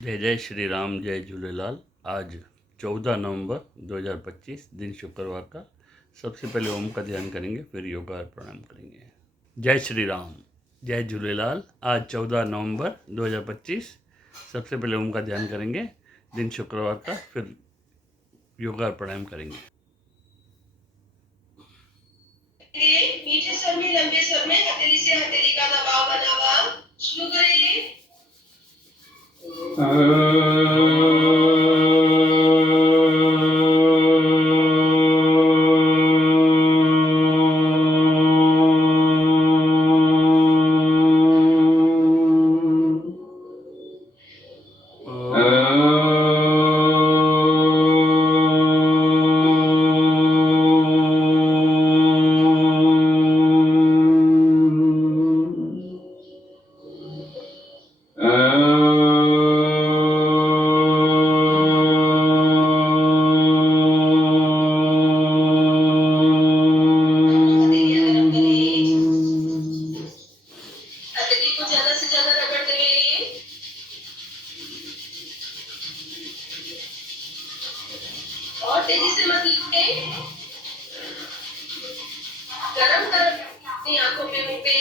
जय जय श्री राम, जय झूलेलाल। आज 14 नवंबर 2025 दिन शुक्रवार का। सबसे पहले ओम का ध्यान करेंगे, फिर योगा और प्राणायाम करेंगे। जय श्री राम, जय झूलेलाल। आज 14 नवंबर 2025 सबसे पहले ओम का ध्यान करेंगे, दिन शुक्रवार का, फिर योगा और प्राणायाम करेंगे। मीठे स्वर में, लंबे स्वर में हथेली से हथेली का दबाव बनावा शुरू करें। और तेजी से मत लिखे। गरम गरम अपनी आंखों पे, मुंह पे।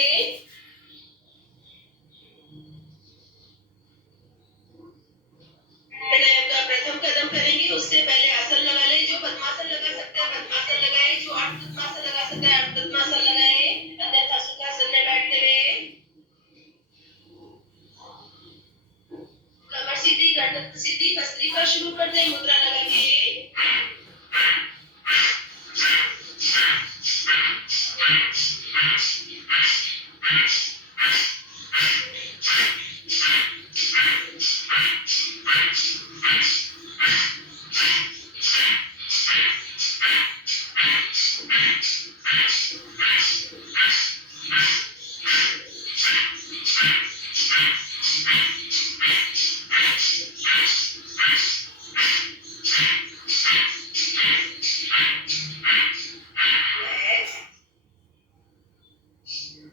प्राणायाम का प्रथम कदम करेंगे, उससे पहले आसन लगा ले। जो पद्मासन लगा सकते हैं पद्मासन लगाए, जो अर्धपद्मासन लगा सकते हैं अर्धपद्मासन लगाए, अन्यथा सुखासन में बैठते हुए कमर सीधी, गर्दन सीधी, भस्त्रिका शुरू कर दे मुद्रा लगा के।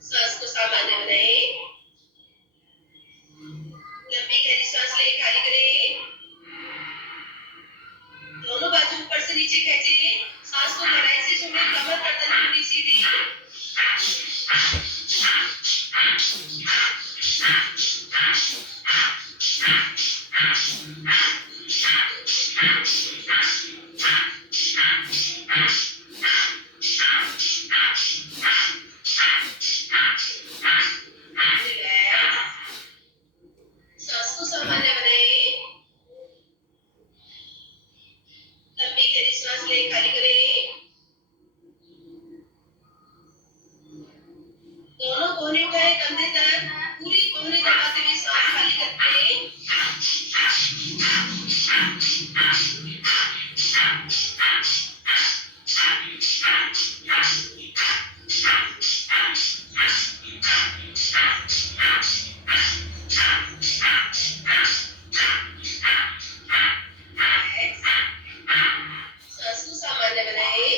सांस को सामान्य बनाए। लंबी गहरी सांस ले, खाली करें। दोनों बाजू ऊपर से नीचे खींचे। सांस को गहराई से छोड़े, कमर गर्दन पूरी सीधी। सांस को सामान्य बनाए। लंबी गहरी सांस ले, खाली करें। दोनों कोहनी उठाए कंधे तक, पूरी कोहनी दबाते हुए सांस खाली करते। सांस को सामान्य बनाए।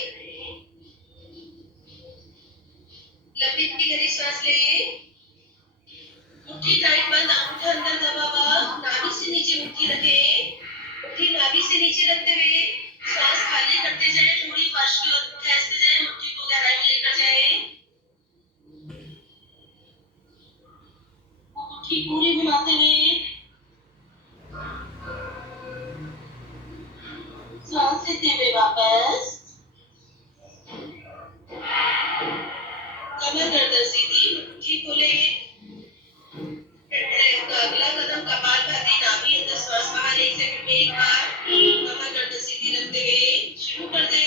लंबी गहरी सांस ले। मुट्ठी टाइट बंद, अंगूठा अंदर दबा हुआ, नाभि से नीचे मुट्ठी रखे। मुट्ठी नाभि से नीचे रखते हुए सांस खाली करते जाए, थोड़ी फर्श की ओर खींचते जाए, मुट्ठी को गहराई में लेकर जाए। मुट्ठी पूरी घुमाते हुए सांस लेते हुए वापस। कमर गर्दन सीधी, मुट्ठी खोले। प्राणायाम का अगला कदम कपालभाति, नाभि अंदर, श्वास बाहर। 1 सेकंड में एक बार कमर गर्दन सीधी रखते हुए शुरू कर दे।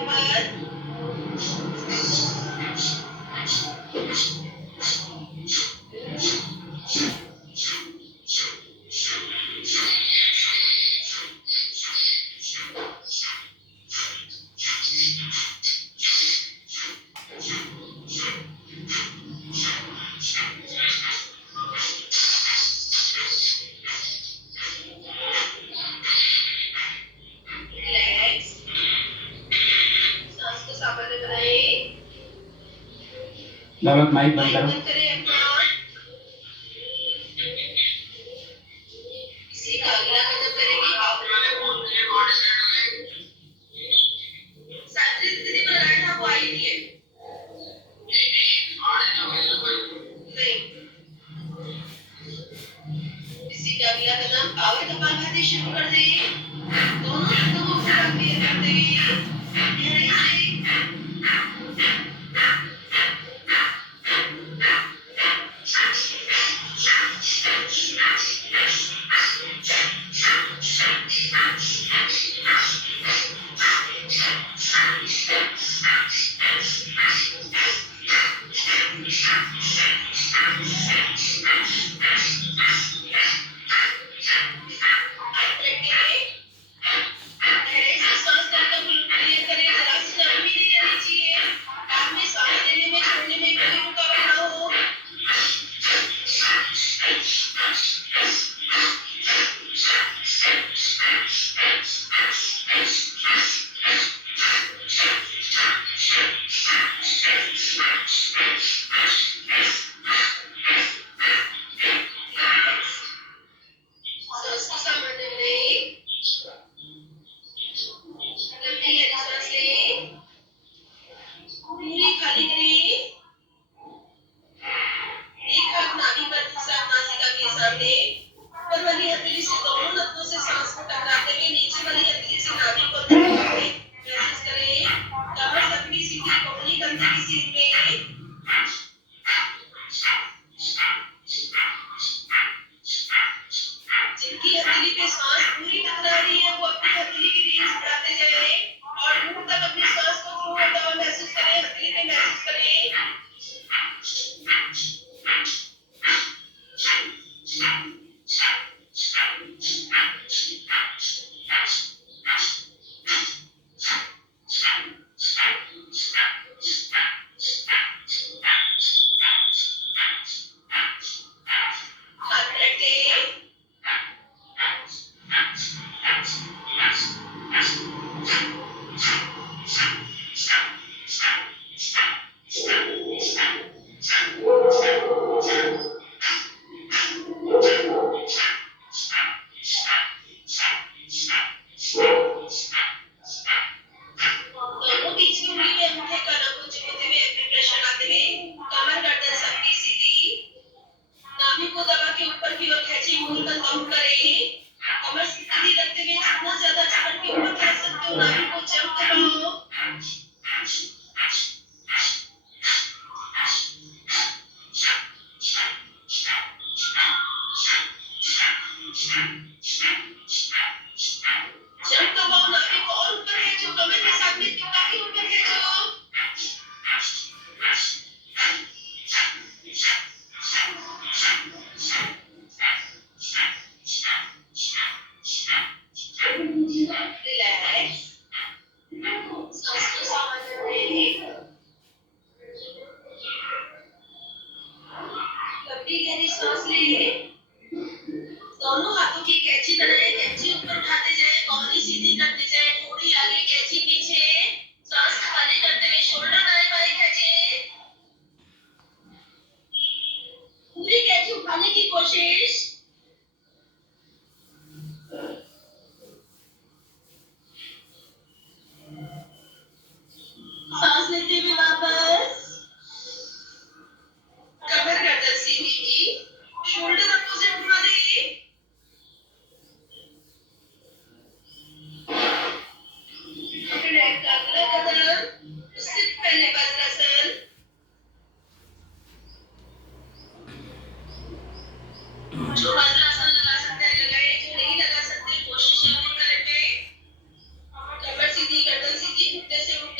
ऊपर। रिलैक्स, सांस को सामान्य बनाएं। नमक माइक बंद माइक करो। बंद करें अपना। इसी का अगला कदम करेंगे सावित्री दीदी को लगाया था, वो आई नहीं है। नहीं, इसी का अगला कदम पावर कपालभाति शुरू कर दें। दोनों हाथों को ऊपर क्लियर कर दें गहराई से। जिनकी हथेली पे सांस पूरी टकरा रही है वो अपनी हथेली की रेंज बढ़ाते जाएं और मुंह तक अपनी सांस को फ्लो होता हुआ महसूस करें, हथेली पे महसूस करें। हाथ रखें। दोनों बीच की उंगली में अंगूठे का नखून चुभते हुए एक्यूप्रेशर लगाते हुए कमर गर्दन सबकी सीधी। नाभि को दबा के ऊपर की ओर खींचे, मूल तक कम करें। कमर सीधी रखते हुए जितना ज्यादा झटक के ऊपर खींच सकते हो नाभि को जंप कराओ। जंप दबाओ, नाभि को और ऊपर खींचो, कमर के साथ में काफी ऊपर खींचो। रिलैक्स, सांस को सामान्य रखें। लंबी गहरी सांस लें। दोनों हाथों की कैंची बनाएं, कैंची ऊपर उठाते जाएं, कौहनी सीधी करते जाएं, थोड़ी आगे, कैंची पीछे। सांस खाली करते हुए शोल्डर दाएं बाएं खींचें। पूरी कैंची उठाने की कोशिश। सांस लेते हुए वापस। कमर गर्दन सीधी, शोल्डर अपोजिट घुमा दें। रिलैक्स, अगला कदम उससे पहले वज्रासन। जो वज्रासन लगा सकते हैं लगाएं, जो नहीं लगा सकते कोशिश जरूर करें। कमर सीधी, गर्दन सीधी, घुटने से घुटने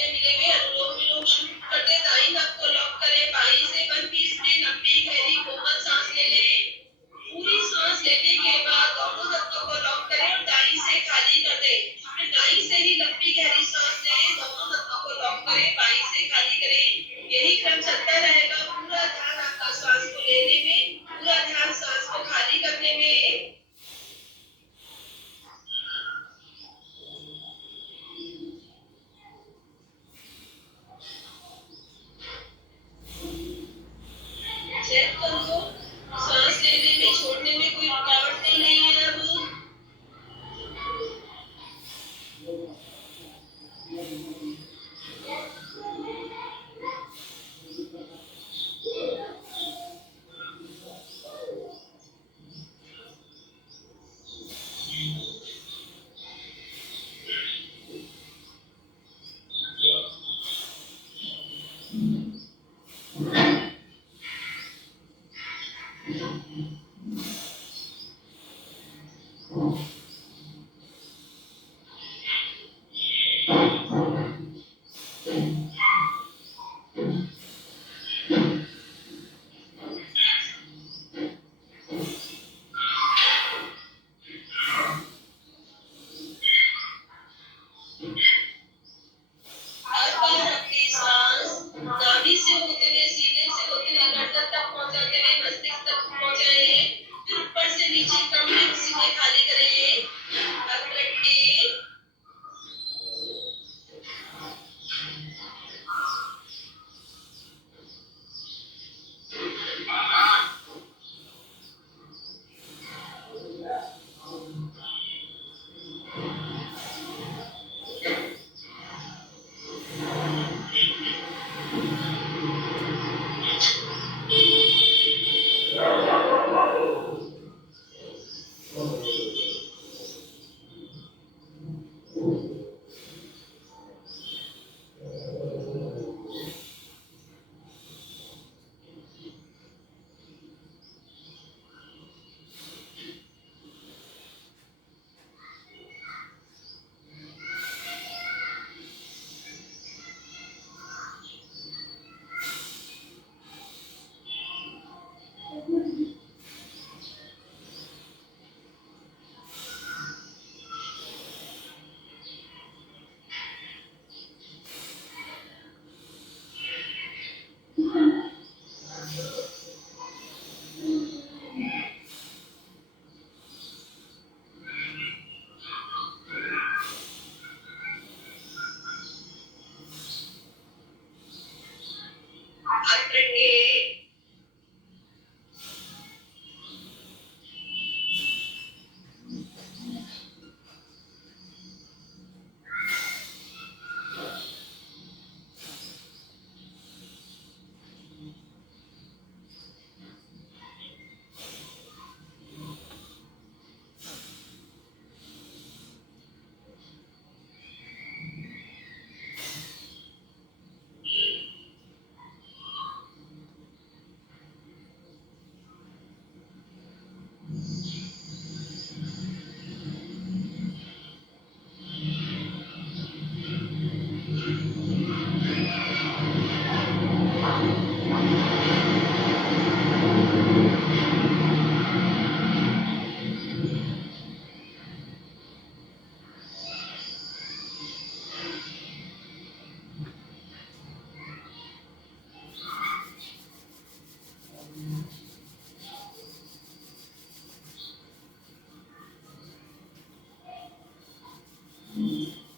पकड़ेंगे।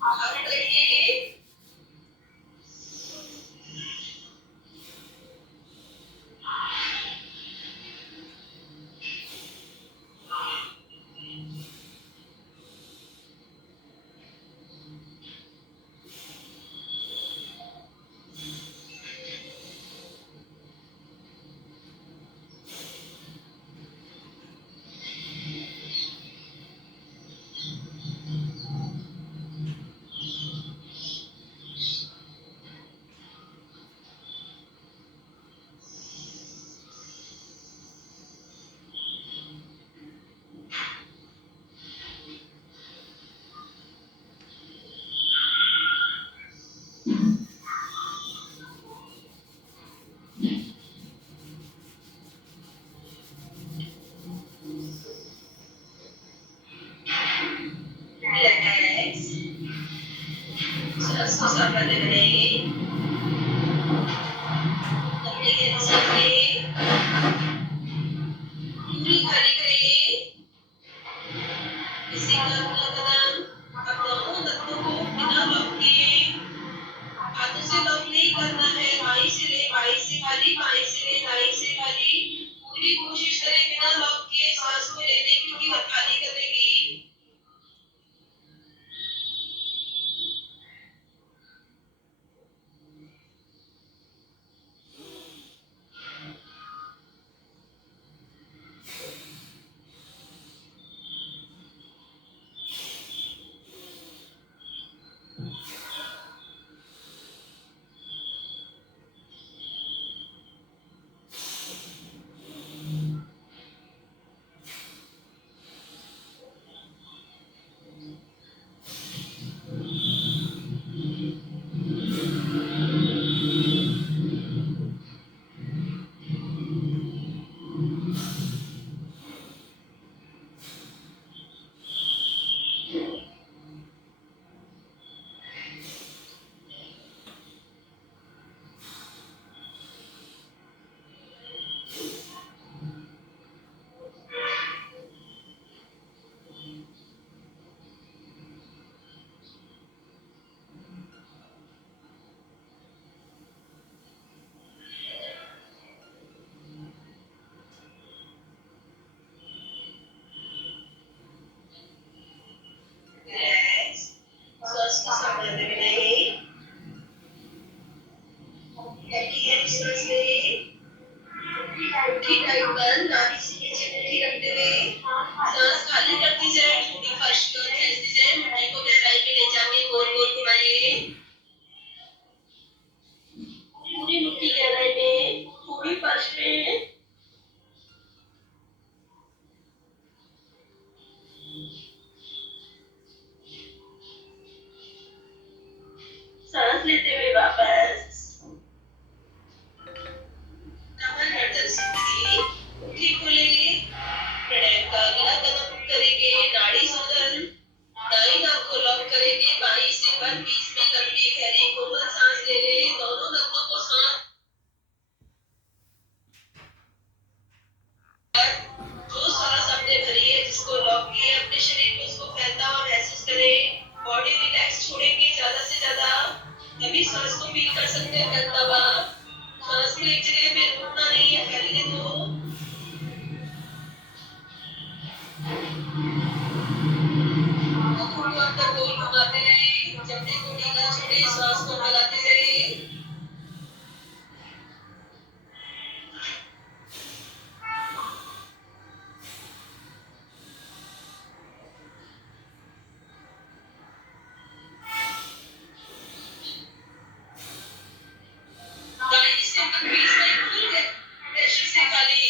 बाहर निकलेंगे। रिलैक्स। सांस को सांभर लें। अपने के सांस लें। पूरी खाली करें। इसी का अगला कदम अब दोनों नथनों को बिना लॉक किए हाथों से लॉक नहीं करना है। बाई से ले, बाई से खाली, बाई से ले, दाई से खाली। पूरी कोशिश करें बिना लॉक किए सांस को लेने की और खाली करने की। रिलैक्स। सांस को सांभर लें। गहरी गहरी सांस लें। मुट्ठी टाइट बंद, नाभि से नीचे मुट्ठी रखते हुए सांस खाली करती जाए। ठंडी फर्श की ओर खींचती जाए। मुट्ठी को गहराई में ले जाके गोल गोल घुमाएं। पूरी मुट्ठी गहराई में, पूरी फर्श में। सांस लेते हुए वापस कमर गर्दन सीधी, मुट्ठी खोले। प्राणायाम का अगला कदम करेंगे नाड़ी शोधन। दाई नाक को लॉक करेंगे। बाई से 120 में लंबी गहरी कोमल सांस ले लें। दोनों नसों को सांस जो सांस आपने भरी है, जिसको लॉक किया अपने शरीर में, उसको फैलता हुआ महसूस करें। बॉडी रिलैक्स छोड़ेंगे ज्यादा से ज्यादा। तभी सांस को फील कर सकते हैं फैलता हुआ। सांस को एक जगह पे रोकना नहीं है, फैलने दो। आंखों को अंदर गोल घुमाते रहे, जबड़े को ढीला छोड़े, सांस को फैलाते रहे। दाहिनी से ऊपर 20 में खुल गए, प्रेशर से खाली।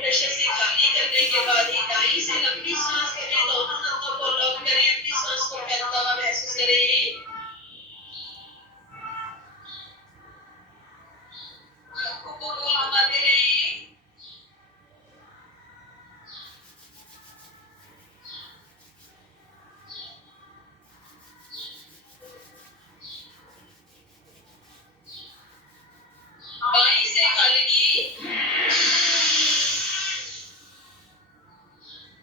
प्रेशर से खाली करने के बाद ही दाई से लंबी सांस करें, दोनों नसों को लॉक करें, अपनी सांस को फैलता हुआ महसूस करें। आंखों को गोल घुमाते रहें। बाई से खाली।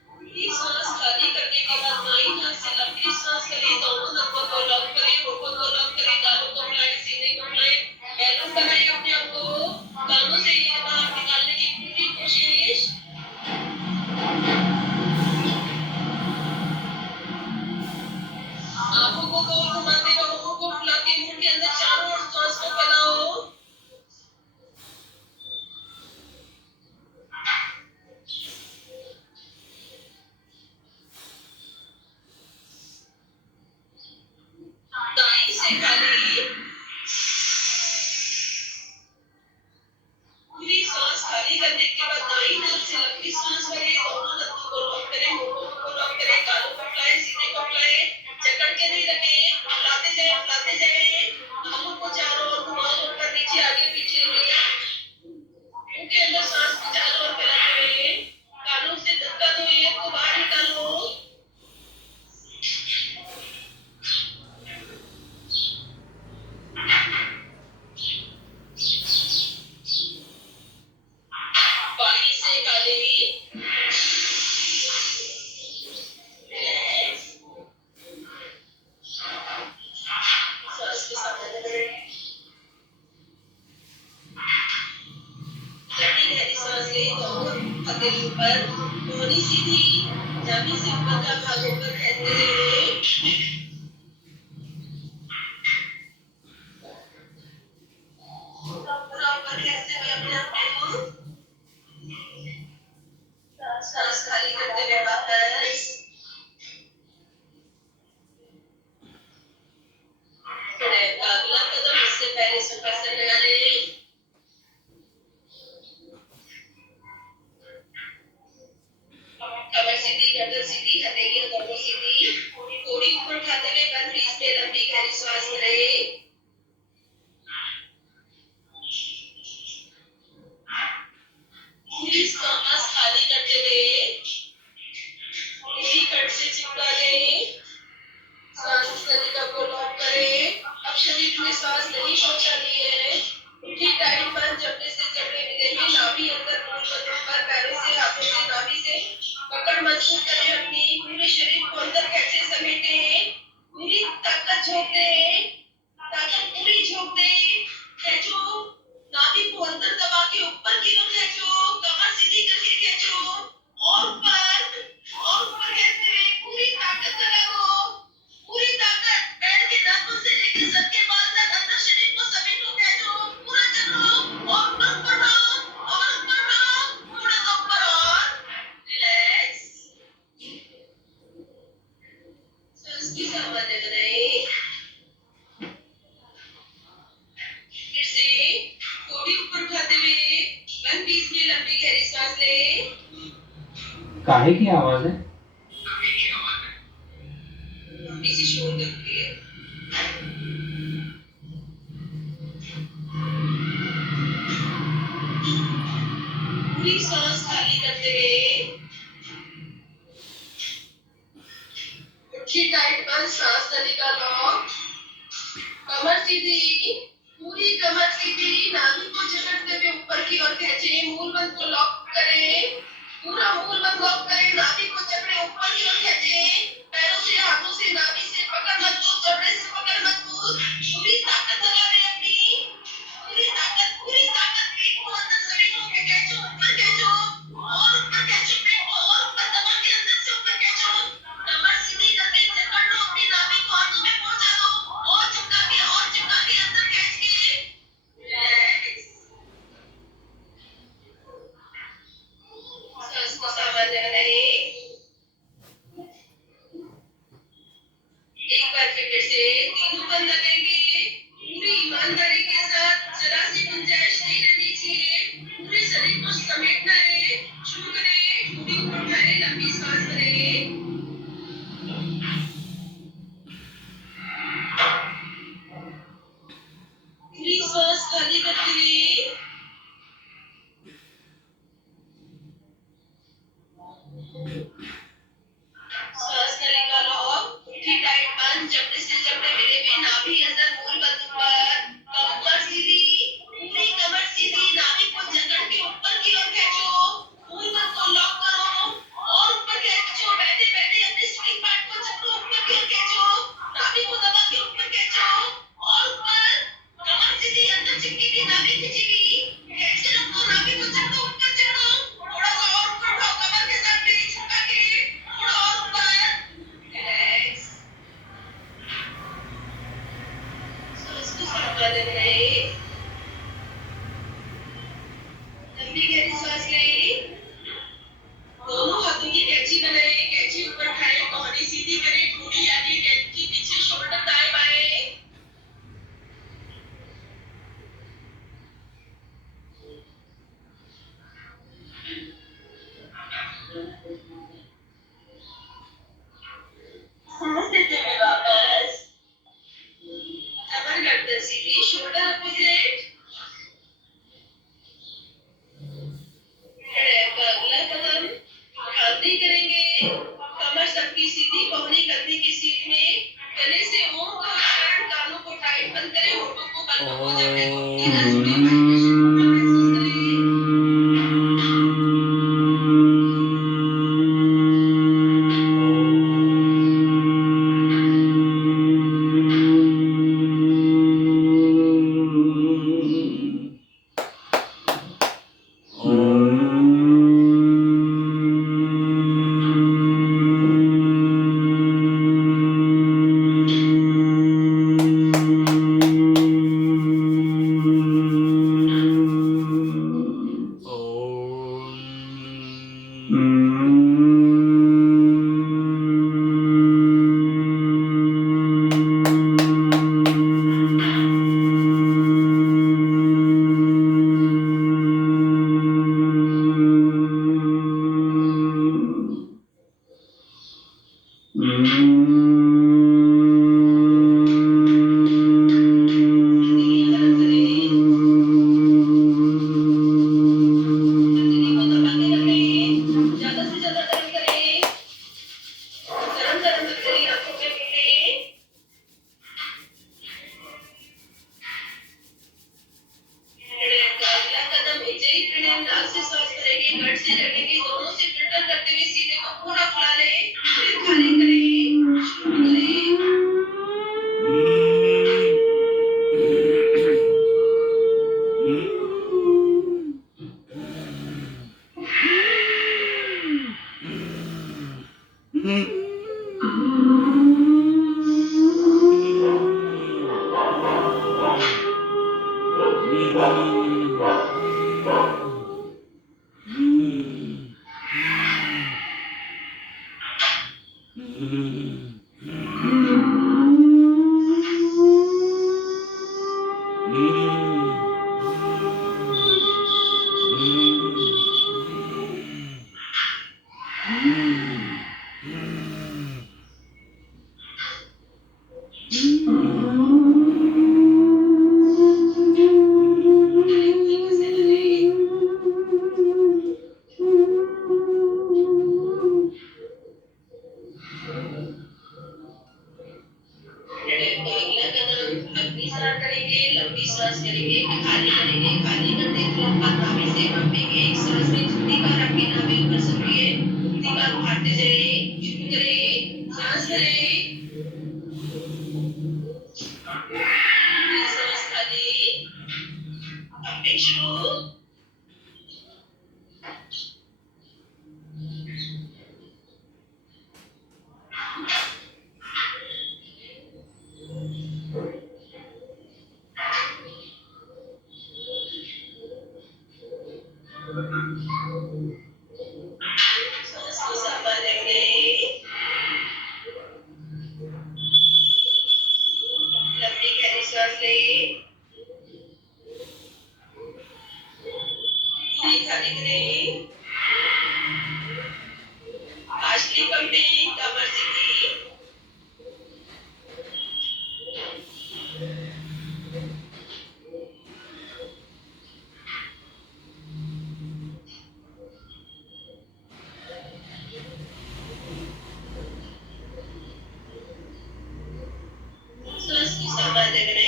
पूरी सांस खाली करने के बाद दाई नाक से लंबी सांस करें, दोनों नसों को लॉक करें, होठों को लॉक करें, गालों को फुलाएं, सीने को फुलाएं, बैलेंस बनाएं अपने आप को। कानों से ये बाहर निकालने की पूरी कोशिश। आंखों को गोल घुमाते रहो, मुंह को फुला के मुंह के अंदर चारों ओर सांस को फैलाओ। दाई से खाली। पूरी सांस खाली करने के बाद दाई नाक से लंबी सांस भरें, दोनों नसों को लॉक करें, होठों को लॉक करें, गालों को फुलाएं, सीने को फुलाएं, जकड़ के नहीं रखें, फुलाते जाएं, फुलाते जाएं। आंखों को चारों ओर घुमाओ, ऊपर नीचे आगे पीछे मुंह के अंदर सांस को चारों ओर फैलाते हुए। कानों से धक्का दो, एयर को बाहर निकालो। बाई से खाली। रिलैक्स। सांस को सामान्य करें। लंबी गहरी सांस लें, दोनों हथेली ऊपर, कोहनी सीधी, नाभि से ऊपर का भाग ऊपर कहते रहे। पूरा ऊपर कहते हुए अपने आप को सांस खाली करते हुए वापस। फिर अगला कदम इससे पहले सुखासन लगा लें। कमर सीधी, गर्दन सीधी, हथेलियां दोनों सीधी, कोहनी ऊपर उठाते हुए बंद बीच में लंबी गहरी सांस लें। पूरी सांस खाली करते हुए पूरी कट से चिपका लें। सांस नलिका को लॉक करें। अब शरीर में सांस नहीं पहुंचानी है। मुट्ठी टाइट बंद, जबड़े से जबड़े मिलेंगे, नाभि अंदर, मूल बदन पर, पैरों से, हाथों से, नाभि से पकड़ मजबूत करें अपनी। पूरे शरीर को अंदर कैसे समेटें, पूरी ताकत झोंक दें, ताकत पूरी झोंक दें। खींचो, नाभि को अंदर दबा के ऊपर की ओर खींचो, कमर सीधी करके खींचो, और ऊपर खींचते हुए पूरी ताकत लगाओ। पूरी ताकत पैर के नाखून से लेकर सर के बाल तक अंदर शरीर को समेटो, खींचो, पूरा चलो, और ऊपर बढ़ो, थोड़ा सा ऊपर और। रिलैक्स। सांस की सामान्य बनाएं। फिर से थोड़ी ऊपर उठाते हुए 1 20 में लंबी गहरी सांस लें। काहे की आवाज है? इसी शोर करके पूरी सांस खाली करते हुए मुट्ठी टाइट बंद, सांस नलिका लॉक, कमर सीधी, पूरी कमर सीधी, नाभि को झटकते हुए ऊपर की ओर खींचें, मूलबंध को लॉक करें, पूरा मूलबंध लॉक करें, नाभि को जकड़े ऊपर की ओर खींचें, पैरों से, हाथों से, नाभि से पकड़ मजबूत, जबड़े ऊपर सबकी सीधी पौनी कंधे की सीध में गले से ओम का उच्चारण, कानों को टाइट बंद करें, होठों को बंद हो जाए, धीरज में महसूस करें। ज्यादा से ज्यादा गर्म करें, गरम गरम बदले आंखों में मिले। अगला कदम हिजई प्रणय, नाक से सांस भरेंगे, गट से रखेंगे, दोनों से फिल्टर करते हुए सीने को पूरा फुला लें, फिर खाली करें, शुरू करें। अगला कदम अग्नि स्नान करेंगे, लंबी सांस करेंगे, खाली करेंगे, खाली करते तुरंत नाभि से भापेंगे, एक सांस में जितनी बार आपकी नाभि ऊपर सकती है उतनी बार भापते जाइए, शुरू करें, सांस भरें, पूरी सांस खाली, पंपिंग शुरू। सांस को संभाल लेंगे, लंबी गहरी सांस लें, पूरी खाली करें, आश्ली पंपिंग, कमर सीधी, सांस को संभाल लेंगे।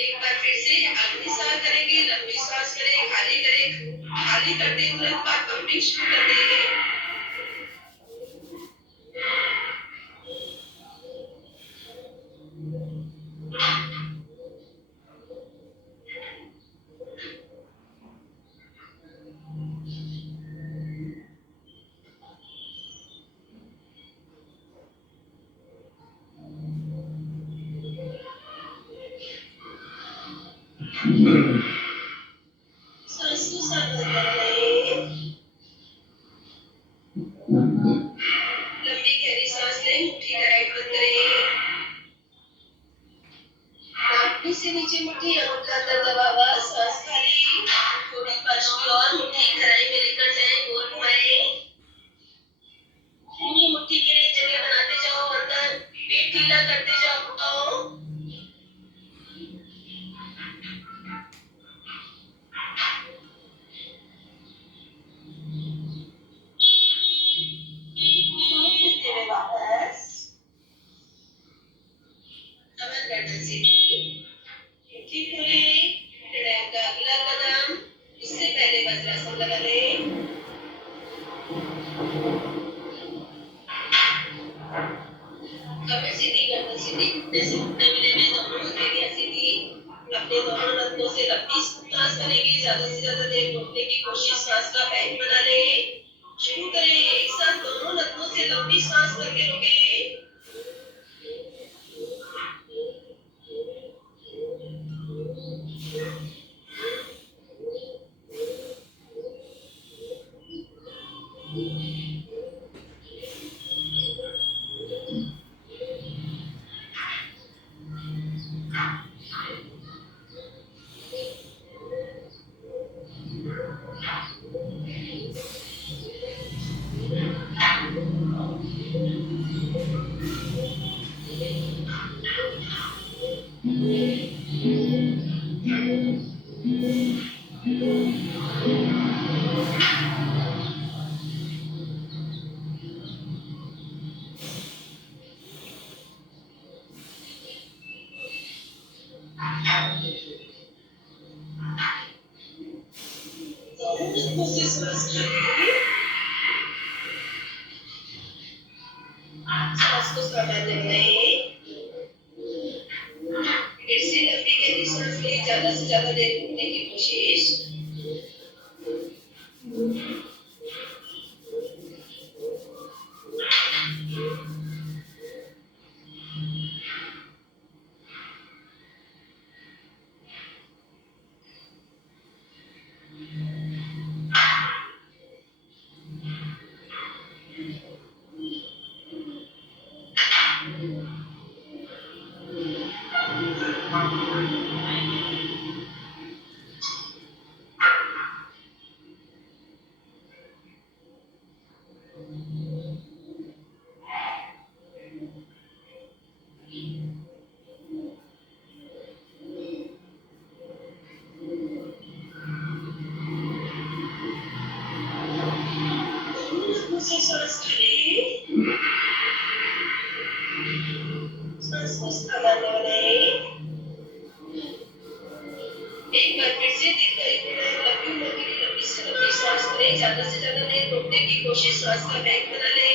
एक बार फिर से अग्नि सांस करेंगे, लंबी सांस करें, खाली करें, खाली करते तुरंत बाद पंपिंग शुरू कर देंगे। सांस को संभाल लें, लंबी गहरी सांस लें, मुट्ठी का टाइट बंद करें, नाभि से नीचे मुट्ठी, अंगूठा अंदर दबा हुआ, सांस खाली, थोड़ी पास की और मुट्ठी गहराई में लेकर जाएं, गोल घुमाएं, पूरी मुट्ठी के लिए जगह बनाते जाओ, अंदर पेट ढीला करते जाओ, घुमाओ, सीधी घुटने से घुटने मिले में दोनों हथेलियां सीधी अपने दोनों नथनों से लंबी सांस भरेंगे ज्यादा से ज्यादा देर रोकने की कोशिश सांस का बैंक बना ले शुरू करें एक साथ दोनों नथनों से लंबी सांस करके रोकें दोनों नथनों से सांस खाली सांस को सामान्य बनाएं फिर से लंबी गहरी सांस लें ज्यादा से ज्यादा देर रुकने की कोशिश से सांस खाली सांस को सामान्य बनाएं एक बार फिर से दीर्घायु लंबी उम्र के लिए लंबी से लंबी सांस लें ज्यादा से ज्यादा देर रोकने की कोशिश सांस का बैंक बना लें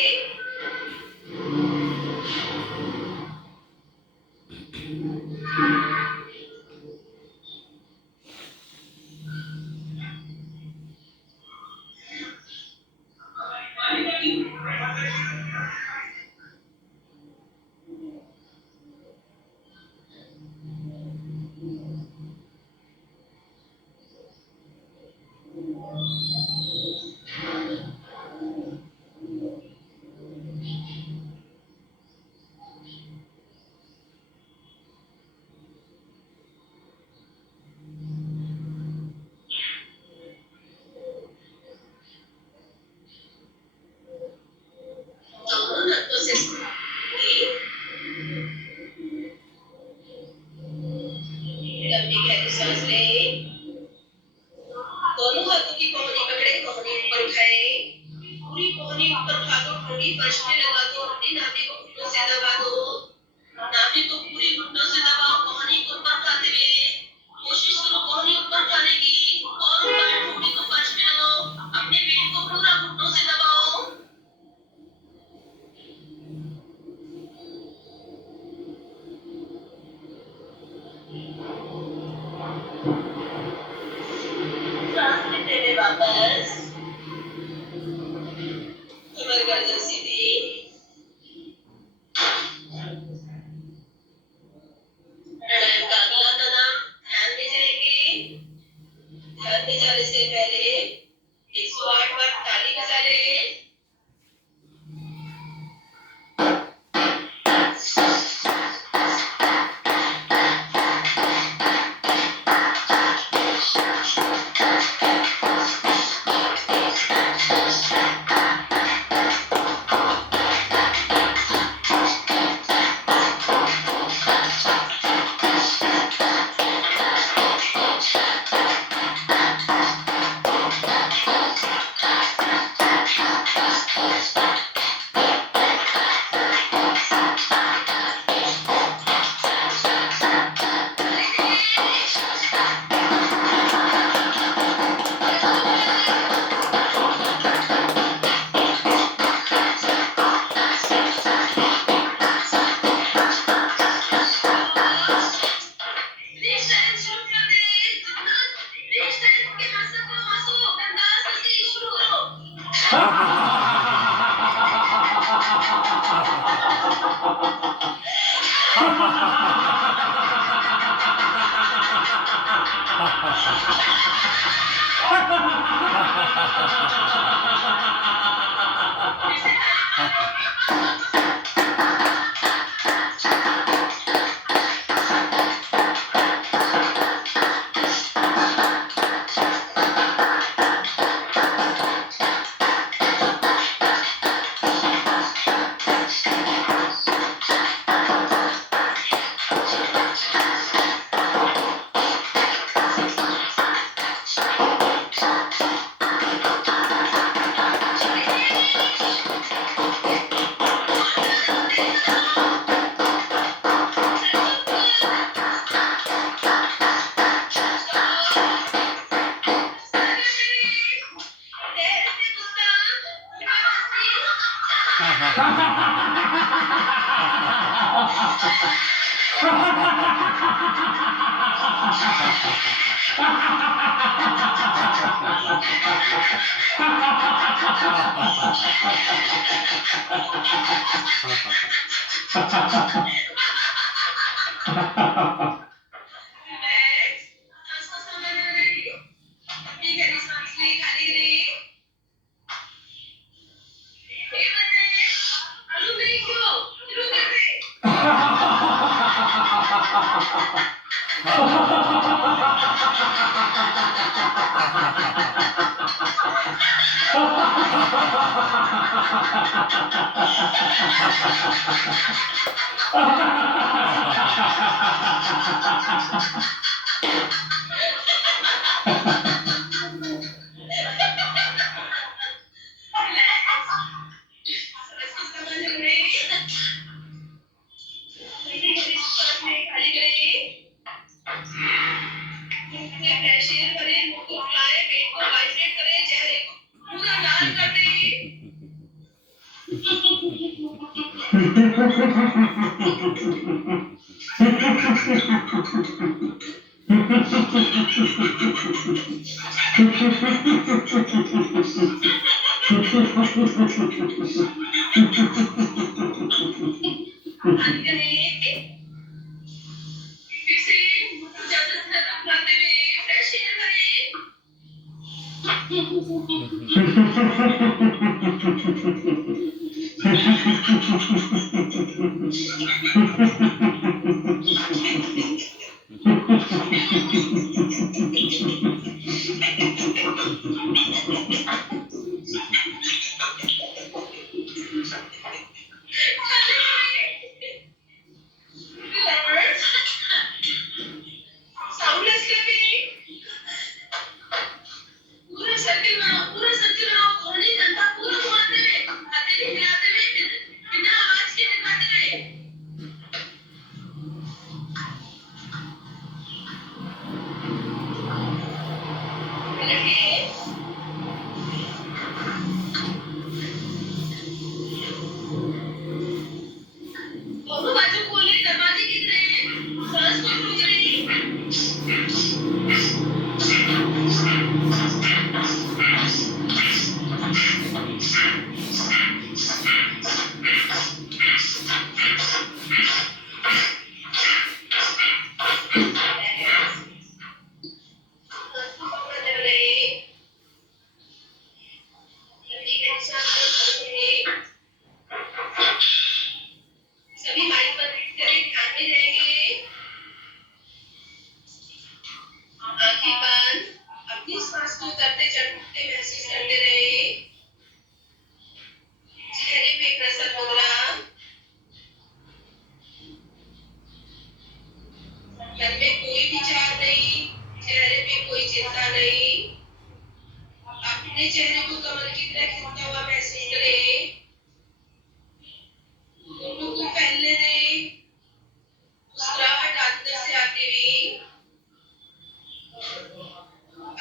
दोनों नथनों से लंबी गहरी सांस लें दोनों हाथों की कोहनी पकड़े कोहनी ऊपर उठाएं पूरी कोहनी ऊपर उठा दो ठोड़ी फर्श में लगा दो अपनी नाभि को घुटनों से दबा दो नाभि को पूरी घुटनों से दबाओ कोहनी को ऊपर उठाते हुए कोशिश करो कोहनी ऊपर उठाने की और ऊपर ठोड़ी को फर्श में लगाओ अपने पेट को पूरा घुटनों से दबाओ सांस लेते हुए वापस कमर गर्दन सीधी प्राणायाम का अगला कदम ध्यान में जाएंगे ध्यान में जाने से पहले 108 बार ताली बजा लें रिलैक्स सांसों समझ रही अपनी गहरी सांस ले खाली करे ये बंदे मालूम नहीं क्यों शुरू कर दे रिलैक्स सांसों समझ रही अपनी गहरी सांस ले खाली करे अपने फ्रेश एयर भरे मुंह को फुलाए पेट को वाइब्रेट करे चेहरे को पूरा लाल कर दे बंद करे फिर से मुंह को ज्यादा से ज्यादा फुलाते हुए फ्रेश एयर भरे रिलैक्स साउंडलेस स्लीपिंग पूरा सर्किल बनाओ कोने जनता पूरा घुमाते हुए हथेली हिलाते हुए बिना आवाज के दिखाते हुए लगे दोनों बाजू खोले दरवाजे की तरह सांस को रोक रही सांस को समझ रही लंबी गहरी सांस ले सभी माइंड पर करें ध्यान में रहेंगे आंखें बंद अपनी सांस को उतरते चढ़ते महसूस करते रहे चेहरे पे प्रसन्न मुद्रा मन में कोई विचार नहीं चेहरे पे कोई चिंता नहीं अपने चेहरे को कमल की तरह खिलता हुआ महसूस करें दोनों को फैलने दें मुस्कुराहट अंदर से आती हुई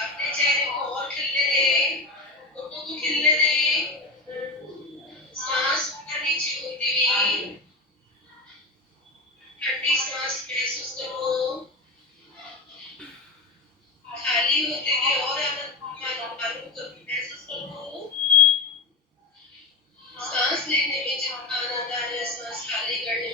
अपने चेहरे को और खिलने दें होठों को खिलने दें सांस ऊपर नीचे होती हुई ठंडी सांस महसूस करो खाली होते हुए और महसूस करो सांस लेने में जितना आनंद आ रहा है सांस खाली करने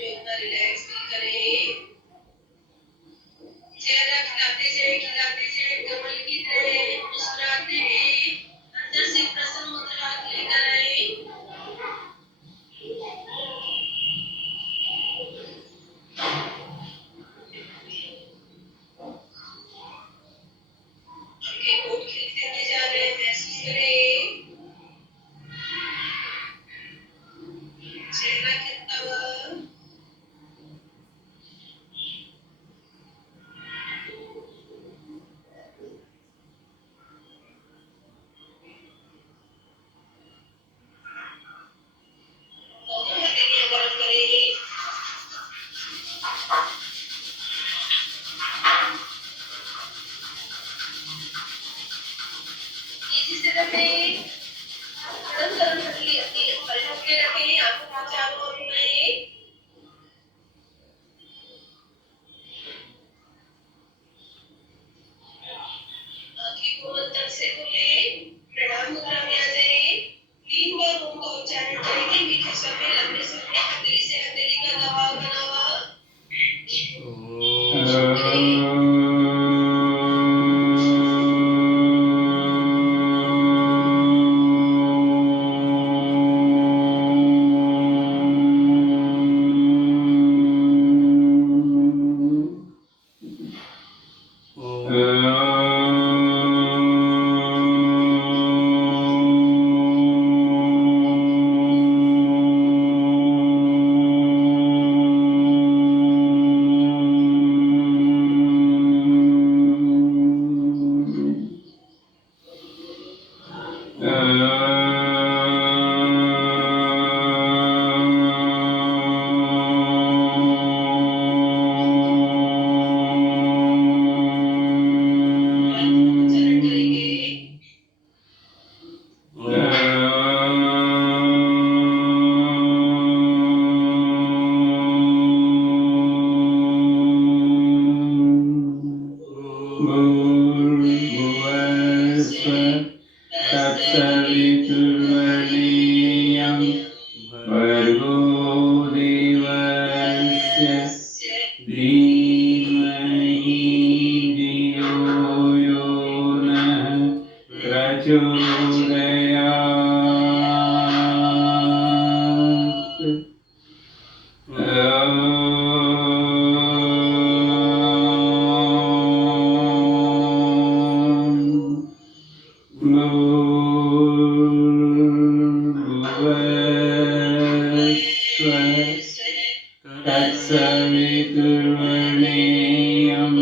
तत्सवितुर्वरेण्यं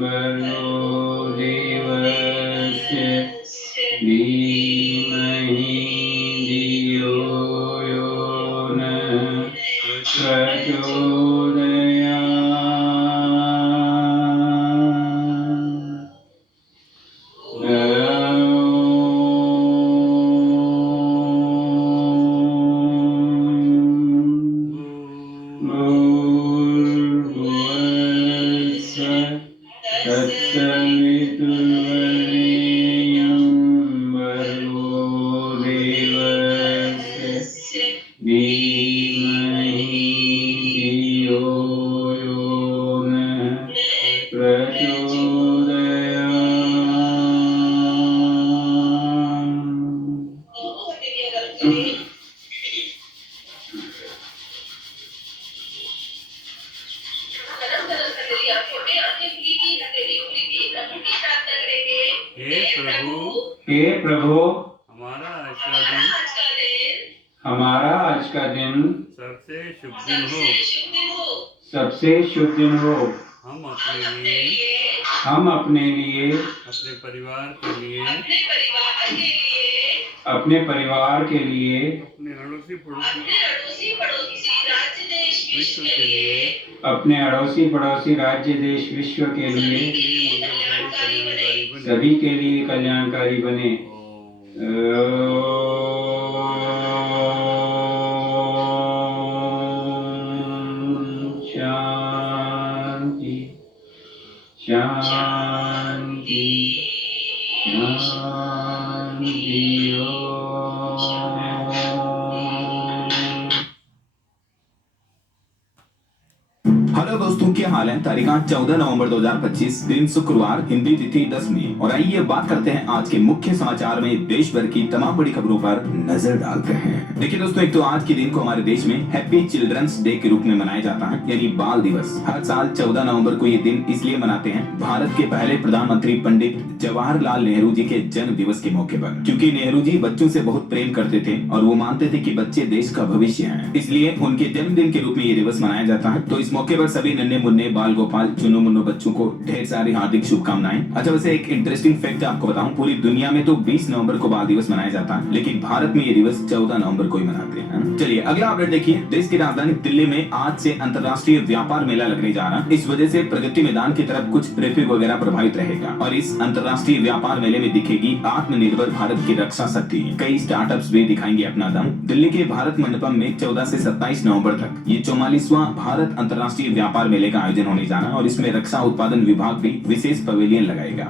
भर्गो देवस्य धीमहि धियो यो नः प्रचोदयात्। तत्सवितुर्वरेण्यं भर्गो देवस्य धीमहि धियो यो नः प्रचोदयात्। हे प्रभु, हमारा आज का दिन सबसे शुभ दिन हो। सबसे शुभ दिन हो। हम अपने लिए, अपने परिवार के लिए, अपने परिवार के लिए, अपने अड़ोसी पड़ोसी विश्व के लिए, अपने अड़ोसी पड़ोसी राज्य देश विश्व के लिए मंगलकारी कल्याणकारी बने। सभी के लिए कल्याणकारी बने। शांति शांति शांति। हेलो दोस्तों, क्या हाल है। तारीख 14 नवंबर 2025, दिन शुक्रवार, हिंदी तिथि 10वीं। और आइए बात करते हैं आज के मुख्य समाचार में देश भर की तमाम बड़ी खबरों पर नजर डालते हैं। देखिए दोस्तों, एक तो आज के दिन को हमारे देश में हैप्पी चिल्ड्रंस डे के रूप में मनाया जाता है, यानी बाल दिवस। हर साल 14 नवंबर को ये दिन इसलिए मनाते हैं, भारत के पहले प्रधानमंत्री पंडित जवाहरलाल नेहरू जी के जन्म दिवस के मौके पर। क्योंकि नेहरू जी बच्चों से बहुत प्रेम करते थे और वो मानते थे कि बच्चे देश का भविष्य हैं, इसलिए उनके जन्मदिन के रूप में ये दिवस मनाया जाता है। तो इस मौके पर सभी नन्हे मुन्ने बाल गोपाल चुन्नू मुन्नू बच्चों को ढेर सारी हार्दिक शुभकामनाएं। अच्छा, वैसे एक इंटरेस्टिंग फैक्ट आपको बताऊं, पूरी दुनिया में तो 20 नवंबर को बाल दिवस मनाया जाता है, लेकिन भारत में ये दिवस 14 नवंबर को ही मनाते हैं। चलिए अगला अपडेट देखिए। देश की राजधानी दिल्ली में आज से अंतर्राष्ट्रीय व्यापार मेला लगने जा रहा है। इस वजह से प्रगति मैदान की तरफ कुछ ट्रैफिक वगैरह प्रभावित रहेगा और इस अंतर्राष्ट्रीय व्यापार मेले में दिखेगी आत्मनिर्भर भारत की रक्षा शक्ति। कई स्टार्टअप्स भी दिखाएंगे अपना दम। दिल्ली के भारत मंडपम में 14 से 27 नवंबर तक ये 44वां भारत अंतर्राष्ट्रीय व्यापार मेले का आयोजन होने जा रहा है और इसमें रक्षा उत्पादन विभाग भी विशेष पवेलियन लगाएगा।